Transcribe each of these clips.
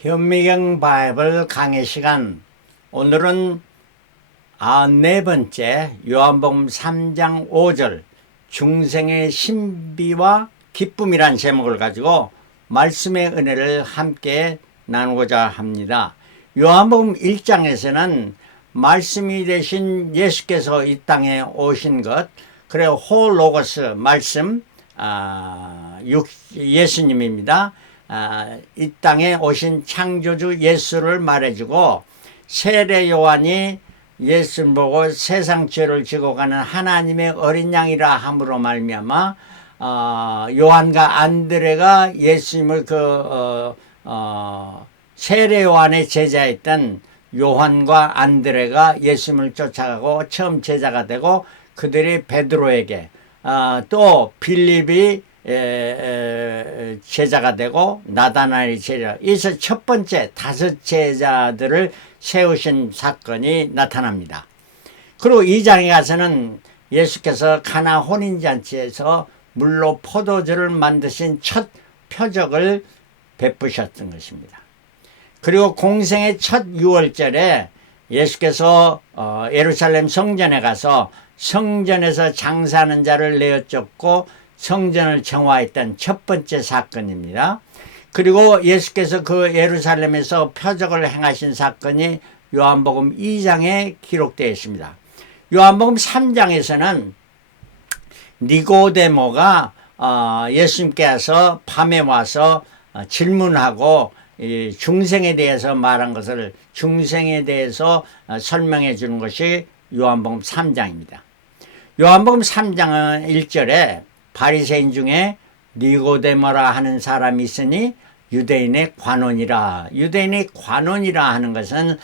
현미경 바이블 강의 시간. 오늘은 94번째 요한복음 3장 5절 중생의 신비와 기쁨이란 제목을 가지고 말씀의 은혜를 함께 나누고자 합니다. 요한복음 1장에서는 말씀이 되신 예수께서 이 땅에 오신 것, 그래 호로고스 말씀, 예수님입니다. 이 땅에 오신 창조주 예수를 말해주고, 세례 요한이 예수를 보고 세상 죄를 지고 가는 하나님의 어린 양이라 함으로 말미암아 요한과 안드레가 예수님을 세례 요한의 제자였던 요한과 안드레가 예수님을 쫓아가고 처음 제자가 되고, 그들이 베드로에게 또 빌립이 제자가 되고 나다나엘이 제자, 이서 첫 번째 5 제자들을 세우신 사건이 나타납니다. 그리고 2장에 가서는 예수께서 가나 혼인잔치에서 물로 포도주를 만드신 첫 표적을 베푸셨던 것입니다. 그리고 공생의 첫 6월절에 예수께서 예루살렘 성전에 가서 성전에서 장사하는 자를 내어 쫓고 성전을 정화했던 첫 번째 사건입니다. 그리고 예수께서 그 예루살렘에서 표적을 행하신 사건이 요한복음 2장에 기록되어 있습니다. 요한복음 3장에서는 니고데모가 예수님께서 밤에 와서 질문하고 중생에 대해서 말한 것을, 중생에 대해서 설명해 주는 것이 요한복음 3장입니다. 요한복음 3장은 1절에 바리새인 중에 니고데모라 하는 사람이 있으니 유대인의 관원이라. 유대인의 관원이라 하는 것은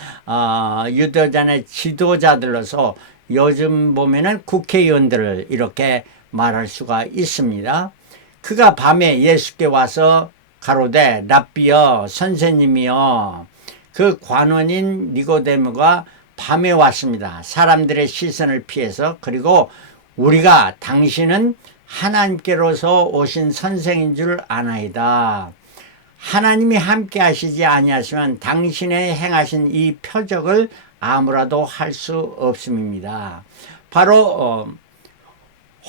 유대인의 지도자들로서 요즘 보면은 국회의원들을 이렇게 말할 수가 있습니다. 그가 밤에 예수께 와서 가로되 랍비여, 선생님이여. 그 관원인 니고데모가 밤에 왔습니다. 사람들의 시선을 피해서. 그리고 우리가 당신은 하나님께로서 오신 선생인 줄 아나이다. 하나님이 함께 하시지 아니하시면 당신의 행하신 이 표적을 아무라도 할 수 없음입니다. 바로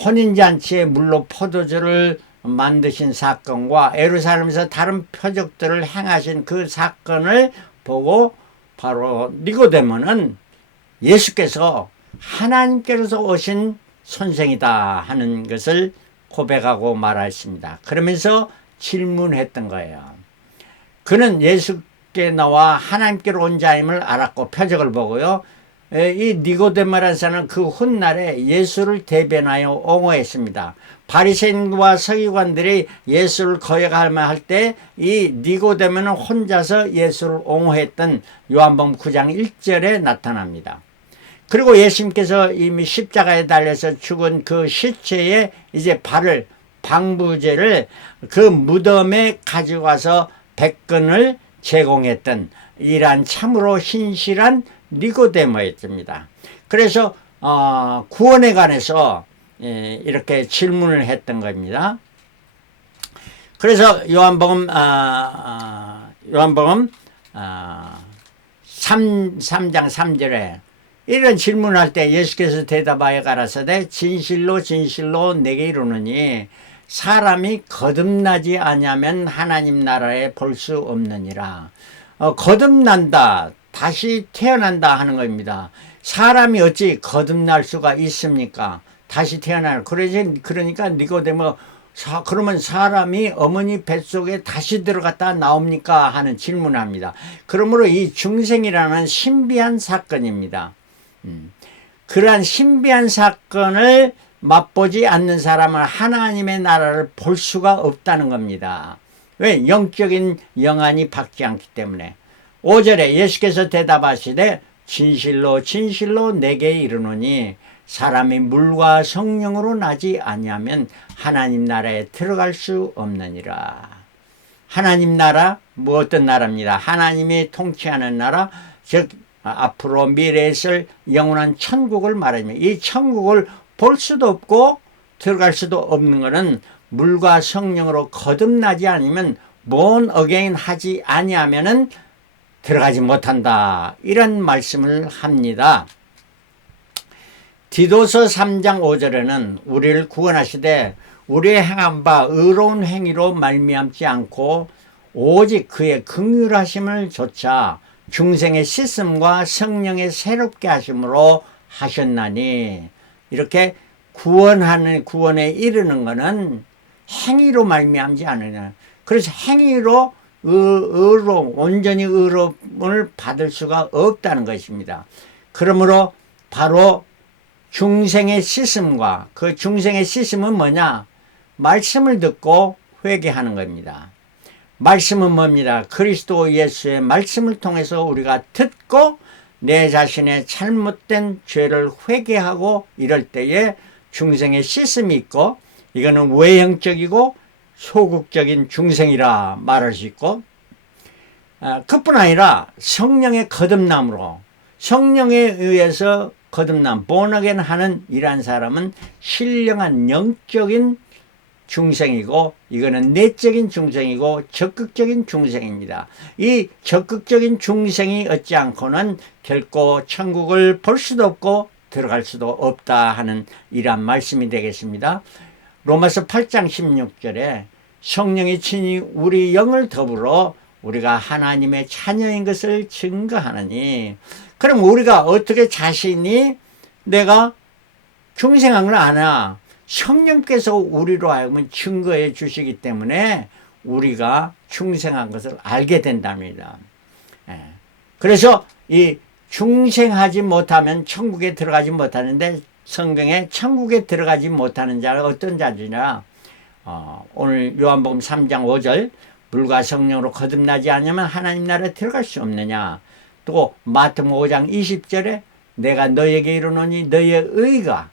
혼인잔치에 물로 포도주를 만드신 사건과 예루살렘에서 다른 표적들을 행하신 그 사건을 보고 바로 니고데모는 예수께서 하나님께로서 오신 선생이다 하는 것을 고백하고 말했습니다. 그러면서 질문했던 거예요. 그는 예수께 나와 하나님께로 온 자임을 알았고 표적을 보고요. 이 니고데모라는 사람은 그 훗날에 예수를 대변하여 옹호했습니다. 바리새인과 서기관들이 예수를 거역할 때 이 니고데모는 혼자서 예수를 옹호했던 요한복음 9장 1절에 나타납니다. 그리고 예수님께서 이미 십자가에 달려서 죽은 그 시체에 이제 발을, 방부제를 그 무덤에 가지고 와서 백근을 제공했던 이러한 참으로 신실한 니고데모였습니다. 그래서 구원에 관해서 이렇게 질문을 했던 겁니다. 그래서 요한복음 3장 3절에 이런 질문할 때 예수께서 대답하여 가라사대 진실로 진실로 내게 이르노니 사람이 거듭나지 아니하면 하나님 나라에 볼 수 없느니라. 거듭난다, 다시 태어난다 하는 겁니다. 사람이 어찌 거듭날 수가 있습니까? 다시 태어날. 그러니까 니고데모, 그러면 사람이 어머니 뱃속에 다시 들어갔다 나옵니까? 하는 질문합니다. 그러므로 이 중생이라는 신비한 사건입니다. 그러한 신비한 사건을 맛보지 않는 사람은 하나님의 나라를 볼 수가 없다는 겁니다. 왜? 영적인 영안이 밝지 않기 때문에. 5절에 예수께서 대답하시되 진실로 진실로 내게 이르노니 사람이 물과 성령으로 나지 아니하면 하나님 나라에 들어갈 수 없느니라. 하나님 나라, 뭐 어떤 나라입니다. 하나님이 통치하는 나라, 즉 앞으로 미래에 있을 영원한 천국을 말합니다. 이 천국을 볼 수도 없고 들어갈 수도 없는 것은 물과 성령으로 거듭나지 않으면 born again 하지 아니하면은 들어가지 못한다. 이런 말씀을 합니다. 디도서 3장 5절에는 우리를 구원하시되 우리의 행한 바 의로운 행위로 말미암지 않고 오직 그의 긍휼하심을 조차 중생의 씻음과 성령의 새롭게 하심으로 하셨나니, 이렇게 구원에 이르는 것은 행위로 말미암지 않으냐. 그래서 행위로 온전히 의로움을 받을 수가 없다는 것입니다. 그러므로 바로 중생의 씻음과, 그 중생의 씻음은 뭐냐? 말씀을 듣고 회개하는 겁니다. 말씀은 뭡니다? 그리스도 예수의 말씀을 통해서 우리가 듣고 내 자신의 잘못된 죄를 회개하고 이럴 때에 중생의 씻음이 있고, 이거는 외형적이고 소극적인 중생이라 말할 수 있고, 그뿐 아니라 성령의 거듭남으로, 성령에 의해서 거듭남, 본어겐 하는 이러한 사람은 신령한 영적인 중생이고, 이거는 내적인 중생이고 적극적인 중생입니다. 이 적극적인 중생이 얻지 않고는 결코 천국을 볼 수도 없고 들어갈 수도 없다 하는 이러한 말씀이 되겠습니다. 로마서 8장 16절에 성령이 친히 우리 영을 더불어 우리가 하나님의 자녀인 것을 증거하느니, 그럼 우리가 어떻게 자신이 내가 중생한 걸 아나? 성령께서 우리로 하여금 증거해 주시기 때문에 우리가 중생한 것을 알게 된답니다. 그래서 이 중생하지 못하면 천국에 들어가지 못하는데, 성경에 천국에 들어가지 못하는 자가 어떤 자들이냐, 오늘 요한복음 3장 5절 물과 성령으로 거듭나지 않으면 하나님 나라에 들어갈 수 없느냐. 또 마태복음 5장 20절에 내가 너에게 이르노니 너의 의가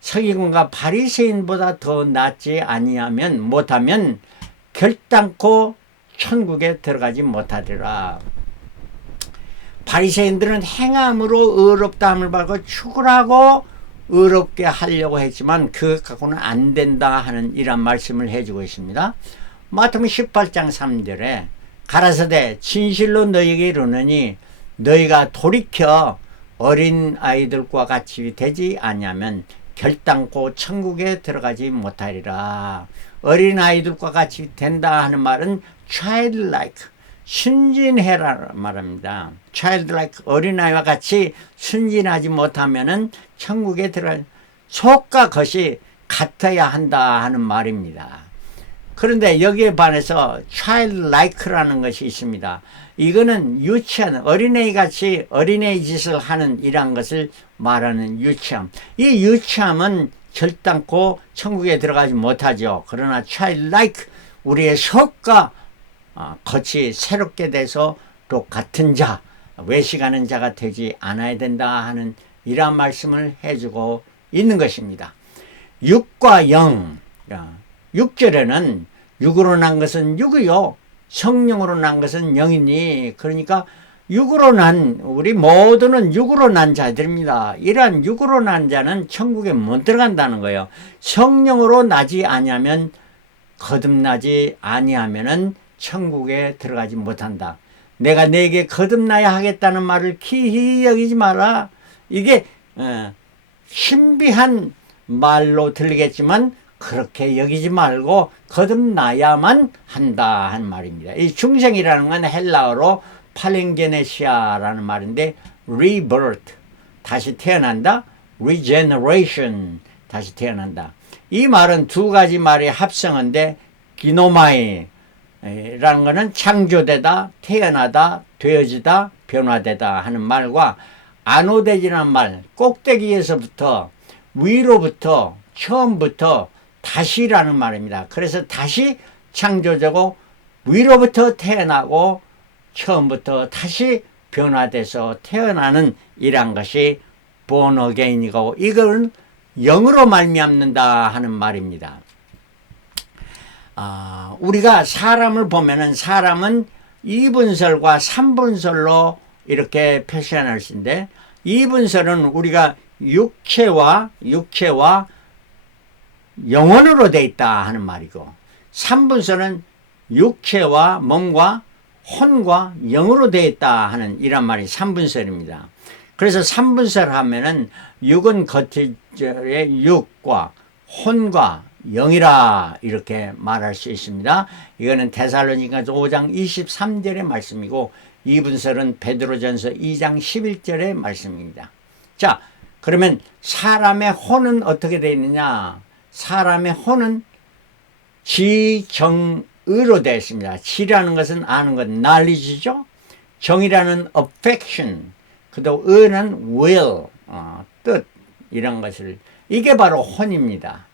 서기관과 바리새인보다 더 낫지 아니하면 못하면 결단코 천국에 들어가지 못하리라. 바리새인들은 행함으로 의롭다함을 받고 축을하고 의롭게 하려고 했지만 그것 갖고는 안 된다 하는 이런 말씀을 해주고 있습니다. 마태복음 18장 3절에 가라사대 진실로 너희에게 이르노니 너희가 돌이켜 어린 아이들과 같이 되지 아니하면 결단코 천국에 들어가지 못하리라. 어린 아이들과 같이 된다 하는 말은 childlike, 순진해라 말합니다. childlike, 어린아이와 같이 순진하지 못하면은 천국에 들어갈, 속과 겉이 같아야 한다 하는 말입니다. 그런데 여기에 반해서 childlike라는 것이 있습니다. 이거는 유치한, 어린애 같이 어린애 짓을 하는 이런 것을 말하는 유치함. 이 유치함은 결단코 천국에 들어가지 못하죠. 그러나 childlike, 우리의 속과 겉이 새롭게 돼서 똑같은 자, 외식하는 자가 되지 않아야 된다 하는 이러한 말씀을 해주고 있는 것입니다. 육과 영, 6절에는 육으로 난 것은 육이요 성령으로 난 것은 영이니, 그러니까 육으로 난, 우리 모두는 육으로 난 자들입니다. 이러한 육으로 난 자는 천국에 못 들어간다는 거예요. 성령으로 나지 아니하면, 거듭나지 아니하면은 천국에 들어가지 못한다. 내가 네게 거듭나야 하겠다는 말을 기히 여기지 마라. 이게 신비한 말로 들리겠지만 그렇게 여기지 말고 거듭나야만 한다 하는 말입니다. 이 중생이라는 건 헬라어로 팔렌게네시아라는 말인데, rebirth, 다시 태어난다, regeneration, 다시 태어난다. 이 말은 두 가지 말의 합성어인데, 기노마이 라는 것은 창조되다, 태어나다, 되어지다, 변화되다 하는 말과, 아노데지라는 말, 꼭대기에서부터, 위로부터, 처음부터 다시라는 말입니다. 그래서 다시 창조되고 위로부터 태어나고 처음부터 다시 변화돼서 태어나는 이란 것이 born again이고, 이건 영으로 말미암는다 하는 말입니다. 우리가 사람을 보면은 사람은 2분설과 3분설로 이렇게 표시할 수 있는데, 2분설은 우리가 육체와 영혼으로 돼 있다 하는 말이고, 3분설은 육체와 몸과 혼과 영으로 되어 있다 하는 이란 말이 삼분설입니다. 그래서 삼분설 하면은 육은 겉절의 육과 혼과 영이라 이렇게 말할 수 있습니다. 이거는 데살로니가서 5장 23절의 말씀이고 이분설은 베드로전서 2장 11절의 말씀입니다. 자, 그러면 사람의 혼은 어떻게 되어 있느냐? 사람의 혼은 지정의로 되어 있습니다. 지라는 것은 아는 것, knowledge죠. 정이라는 affection, 그다음 의는 will, 뜻 이런 것을, 이게 바로 혼입니다.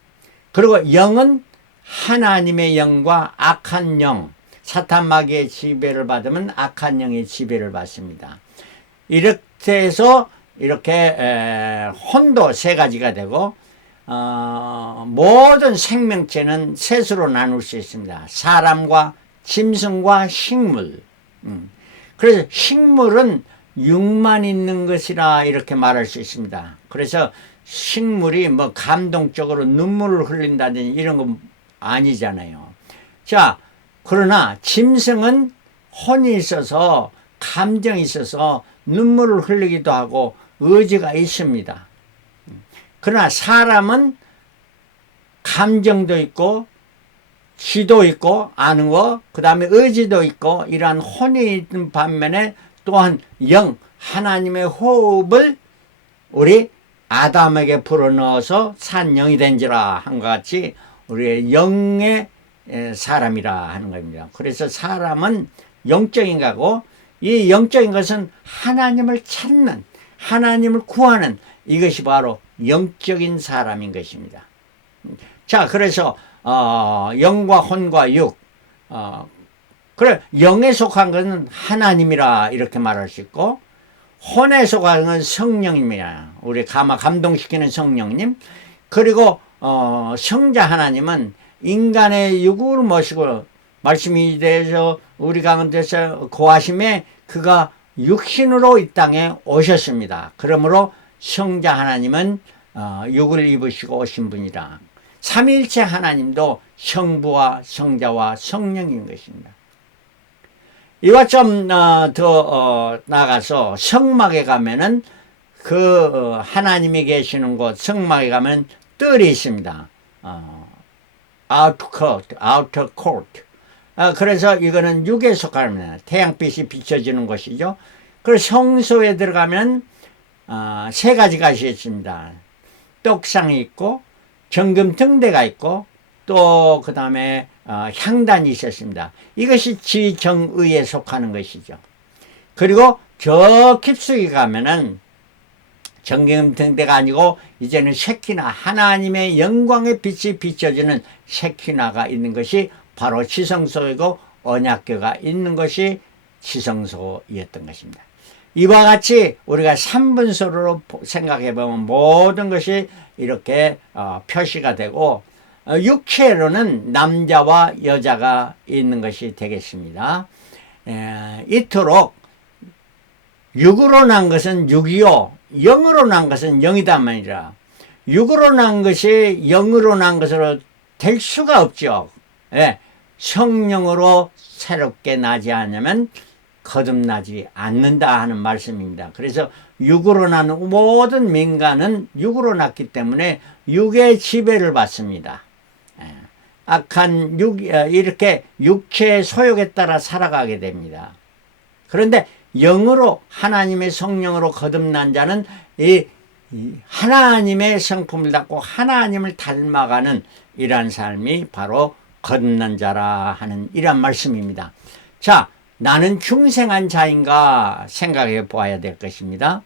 그리고 영은 하나님의 영과 악한 영, 사탄 마귀의 지배를 받으면 악한 영의 지배를 받습니다. 이렇게 해서 이렇게 혼도 세 가지가 되고 모든 생명체는 셋으로 나눌 수 있습니다. 사람과 짐승과 식물. 그래서 식물은 육만 있는 것이라 이렇게 말할 수 있습니다. 그래서 식물이 뭐 감동적으로 눈물을 흘린다든지 이런 건 아니잖아요. 자, 그러나 짐승은 혼이 있어서 감정이 있어서 눈물을 흘리기도 하고 의지가 있습니다. 그러나 사람은 감정도 있고 지도 있고 아는 거, 그 다음에 의지도 있고 이러한 혼이 있는 반면에 또한 영, 하나님의 호흡을 우리 아담에게 불어넣어서 산 영이 된지라 한 것 같이 우리의 영의 사람이라 하는 겁니다. 그래서 사람은 영적인 거고, 이 영적인 것은 하나님을 찾는, 하나님을 구하는, 이것이 바로 영적인 사람인 것입니다. 자, 그래서 영과 혼과 육, 그래, 영에 속한 것은 하나님이라 이렇게 말할 수 있고, 혼에 속한 것은 성령입니다. 우리 감동시키는 성령님. 그리고 성자 하나님은 인간의 육을 모시고 말씀이 돼서 우리 가운데서 거하심에 그가 육신으로 이 땅에 오셨습니다. 그러므로 성자 하나님은 육을 입으시고 오신 분이라. 삼위일체 하나님도 성부와 성자와 성령인 것입니다. 이와 좀 더 나가서 성막에 가면은 그 하나님이 계시는 곳 성막에 가면 뜰이 있습니다. outer court. 그래서 이거는 육에 속합니다. 태양빛이 비춰지는 곳이죠. 그래서 성소에 들어가면 세 가지가 있습니다. 떡상이 있고 정금등대가 있고 또 그 다음에 향단이 있었습니다. 이것이 지정의에 속하는 것이죠. 그리고 저 깊숙이 가면은 정금등대가 아니고 이제는 셰키나, 하나님의 영광의 빛이 비춰지는 셰키나가 있는 것이 바로 지성소이고 언약궤가 있는 것이 지성소였던 것입니다. 이와 같이 우리가 삼분서로 생각해 보면 모든 것이 이렇게 표시가 되고, 육체로는 남자와 여자가 있는 것이 되겠습니다. 이토록 육으로 난 것은 육이요, 영으로 난 것은 영이다 말이라. 육으로 난 것이 영으로 난 것으로 될 수가 없죠. 성령으로 새롭게 나지 않으면 거듭나지 않는다 하는 말씀입니다. 그래서 육으로 난 모든 민간은 육으로 났기 때문에 육의 지배를 받습니다. 악한 이렇게 육체의 소욕에 따라 살아가게 됩니다. 그런데 영으로, 하나님의 성령으로 거듭난 자는 이 하나님의 성품을 닦고 하나님을 닮아가는 이러한 삶이 바로 거듭난 자라 하는 이러한 말씀입니다. 자, 나는 중생한 자인가 생각해 보아야 될 것입니다.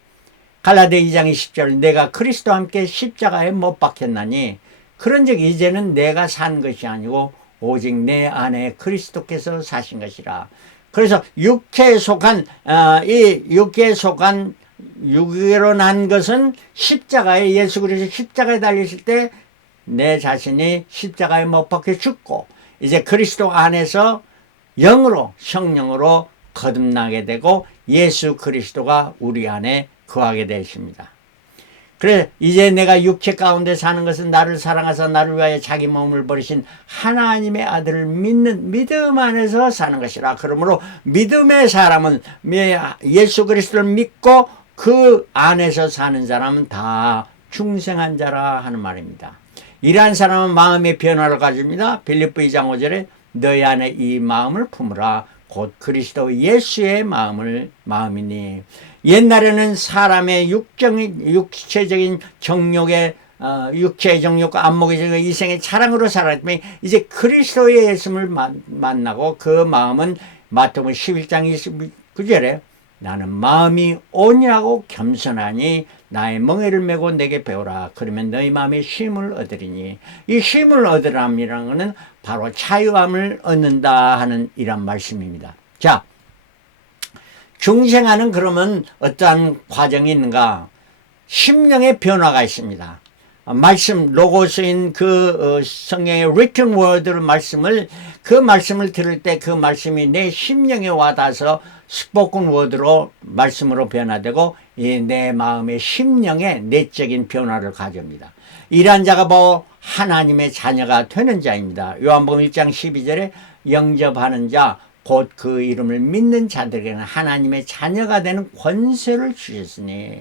갈라디아 2장 20절, 내가 그리스도와 함께 십자가에 못 박혔나니 그런즉 이제는 내가 산 것이 아니고 오직 내 안에 그리스도께서 사신 것이라. 그래서 육체에 속한 육으로 난 것은 십자가에, 예수 그리스도 십자가에 달리실 때 내 자신이 십자가에 못 박혀 죽고 이제 그리스도 안에서 영으로, 성령으로 거듭나게 되고 예수 그리스도가 우리 안에 거하게 되십니다. 그래 이제 내가 육체 가운데 사는 것은 나를 사랑하사 나를 위하여 자기 몸을 버리신 하나님의 아들을 믿는 믿음 안에서 사는 것이라. 그러므로 믿음의 사람은 예수 그리스도를 믿고 그 안에서 사는 사람은 다 중생한 자라 하는 말입니다. 이러한 사람은 마음의 변화를 가집니다. 빌립보 2장 5절에 너희 안에 이 마음을 품으라. 곧 그리스도 예수의 마음이니. 옛날에는 사람의 육체적인 정욕의 육체의 정욕과 안목의 정욕, 이생의 자랑으로 살았더니 이제 그리스도의 예수를 만나고 그 마음은 마태복음 11장 29절에 나는 마음이 온유하고 겸손하니 나의 멍에를 메고 내게 배우라. 그러면 너희 마음에 쉼을 얻으리니. 이 쉼을 얻으람이라는 것은 바로 자유함을 얻는다 하는 이런 말씀입니다. 자, 중생하는 그러면 어떠한 과정이 있는가? 심령의 변화가 있습니다. 말씀 로고스인 그 성경의 written word를 그 말씀을 들을 때 그 말씀이 내 심령에 와닿아서 spoken word로 말씀으로 변화되고 내 마음의 심령의 내적인 변화를 가져옵니다. 이러한 자가 바로 하나님의 자녀가 되는 자입니다. 요한복음 1장 12절에 영접하는 자 곧 그 이름을 믿는 자들에게는 하나님의 자녀가 되는 권세를 주셨으니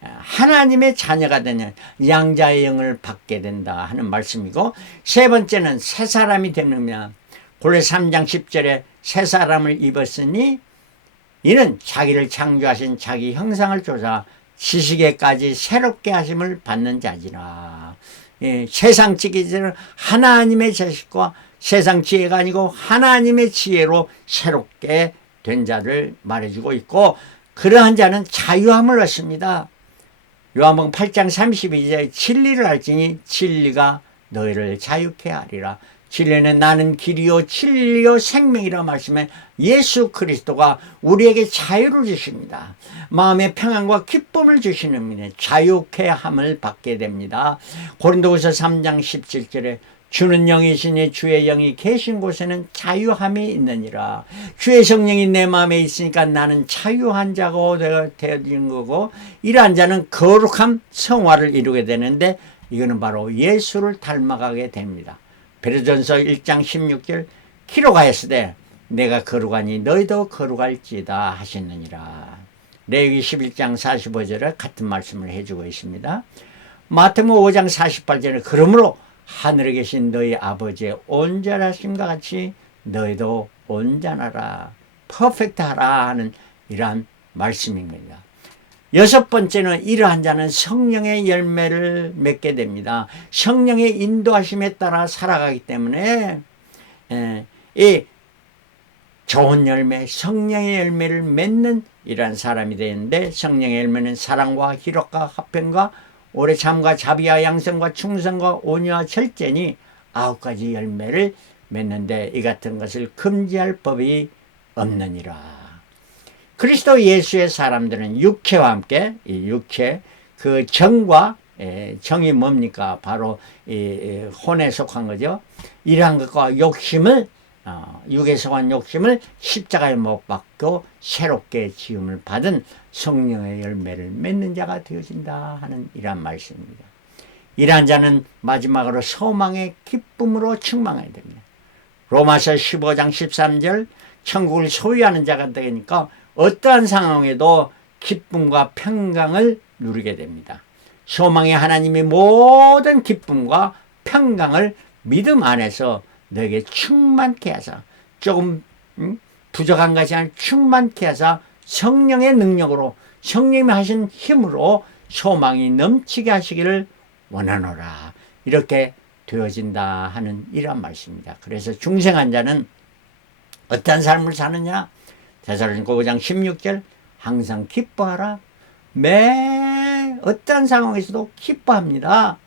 하나님의 자녀가 되는 양자의 영을 받게 된다 하는 말씀이고, 세 번째는 새 사람이 되느냐. 골로새 3장 10절에 새 사람을 입었으니 이는 자기를 창조하신 자기 형상을 조사 지식에까지 새롭게 하심을 받는 자지라. 세상 지기들은 하나님의 자식과 세상 지혜가 아니고 하나님의 지혜로 새롭게 된 자를 말해주고 있고, 그러한 자는 자유함을 얻습니다. 요한복음 8장 32절에 진리를 알지니 진리가 너희를 자유케 하리라. 진리는 나는 길이요 진리요 생명이라 말씀에 예수 그리스도가 우리에게 자유를 주십니다. 마음의 평안과 기쁨을 주시는 분의 자유케 함을 받게 됩니다. 고린도후서 3장 17절에 주는 영이시니 주의 영이 계신 곳에는 자유함이 있느니라. 주의 성령이 내 마음에 있으니까 나는 자유한 자가 되어진 거고, 이러한 자는 거룩한 성화를 이루게 되는데 이거는 바로 예수를 닮아가게 됩니다. 베드로전서 1장 16절 기록하였으되 내가 거룩하니 너희도 거룩할지다 하셨느니라. 레위기 11장 45절에 같은 말씀을 해주고 있습니다. 마태복음 5장 48절에 그러므로 하늘에 계신 너희 아버지의 온전하심과 같이 너희도 온전하라, 퍼펙트하라 하는 이러한 말씀입니다. 여섯 번째는 이러한 자는 성령의 열매를 맺게 됩니다. 성령의 인도하심에 따라 살아가기 때문에 이 좋은 열매, 성령의 열매를 맺는 이러한 사람이 되는데, 성령의 열매는 사랑과 희락과 화평과 오래 참과 자비와 양성과 충성과 온유와 절제니 9가지 열매를 맺는데 이 같은 것을 금지할 법이 없느니라. 그리스도 예수의 사람들은 육체와 함께 이 육체 그 정과 정이 뭡니까? 바로 이 혼에 속한 거죠. 이러한 것과 욕심을 육에 속한 욕심을 십자가에 못 박고 새롭게 지음을 받은 성령의 열매를 맺는 자가 되어진다 하는 이러한 말씀입니다. 이러한 자는 마지막으로 소망의 기쁨으로 충만해야 됩니다. 로마서 15장 13절 천국을 소유하는 자가 되니까 어떠한 상황에도 기쁨과 평강을 누리게 됩니다. 소망의 하나님이 모든 기쁨과 평강을 믿음 안에서 너에게 충만케 하사, 조금 부족한 것이 아니라 충만케 하사 성령의 능력으로, 성령이 하신 힘으로 소망이 넘치게 하시기를 원하노라. 이렇게 되어진다 하는 이런 말씀입니다. 그래서 중생한 자는 어떠한 삶을 사느냐? 데살로니가 5장 16절 항상 기뻐하라. 매 어떠한 상황에서도 기뻐합니다.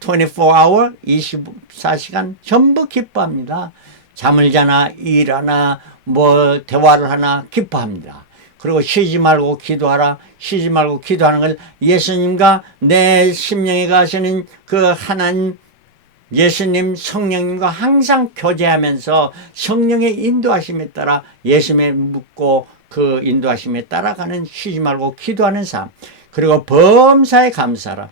24hour 24시간 전부 기뻐합니다. 잠을 자나 일하나 뭐 대화를 하나 기뻐합니다. 그리고 쉬지 말고 기도하라. 쉬지 말고 기도하는 걸 예수님과 내 심령에 가시는 그 하나님 예수님 성령님과 항상 교제하면서 성령의 인도하심에 따라 예수님의 묻고 그 인도하심에 따라가는 쉬지 말고 기도하는 삶. 그리고 범사에 감사하라.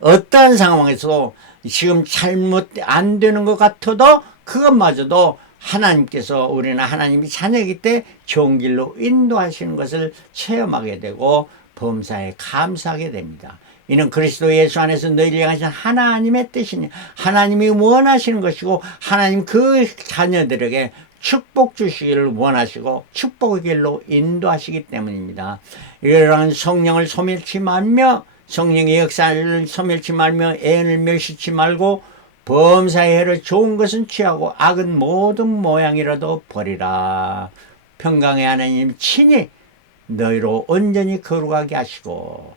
어떠한 상황에서도 지금 잘못 안 되는 것 같아도 그것마저도 하나님께서 우리는 하나님이 자녀이기 때문에 좋은 길로 인도하시는 것을 체험하게 되고 범사에 감사하게 됩니다. 이는 그리스도 예수 안에서 너희를 향하신 하나님의 뜻이니 하나님이 원하시는 것이고 하나님 그 자녀들에게 축복 주시기를 원하시고 축복의 길로 인도하시기 때문입니다. 이러한 성령을 소멸치 말며 성령의 역사를 소멸치 말며 애언을 멸시치 말고 범사의 해를 좋은 것은 취하고 악은 모든 모양이라도 버리라. 평강의 하나님 친히 너희로 온전히 거룩하게 하시고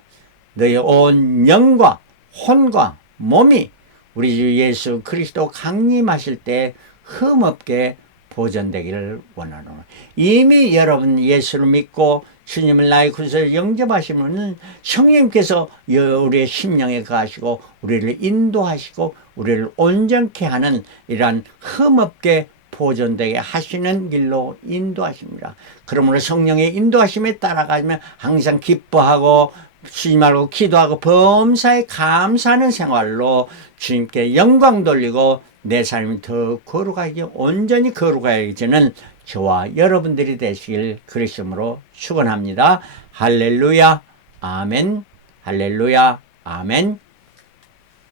너희 온 영과 혼과 몸이 우리 주 예수 그리스도 강림하실 때 흠없게 보존되기를 원하노라. 이미 여러분 예수를 믿고 주님을 나의 구세주로 영접하시면 성령님께서 우리의 심령에 거하시고 우리를 인도하시고 우리를 온전케 하는 이러한 흠없게 보존되게 하시는 길로 인도하십니다. 그러므로 성령의 인도하심에 따라가면 항상 기뻐하고 쉬지 말고 기도하고 범사에 감사하는 생활로 주님께 영광 돌리고 내 삶이 더 거룩하게 온전히 거룩하게지는 저와 여러분들이 되시길 그리스도로 축원합니다. 할렐루야 아멘. 할렐루야 아멘.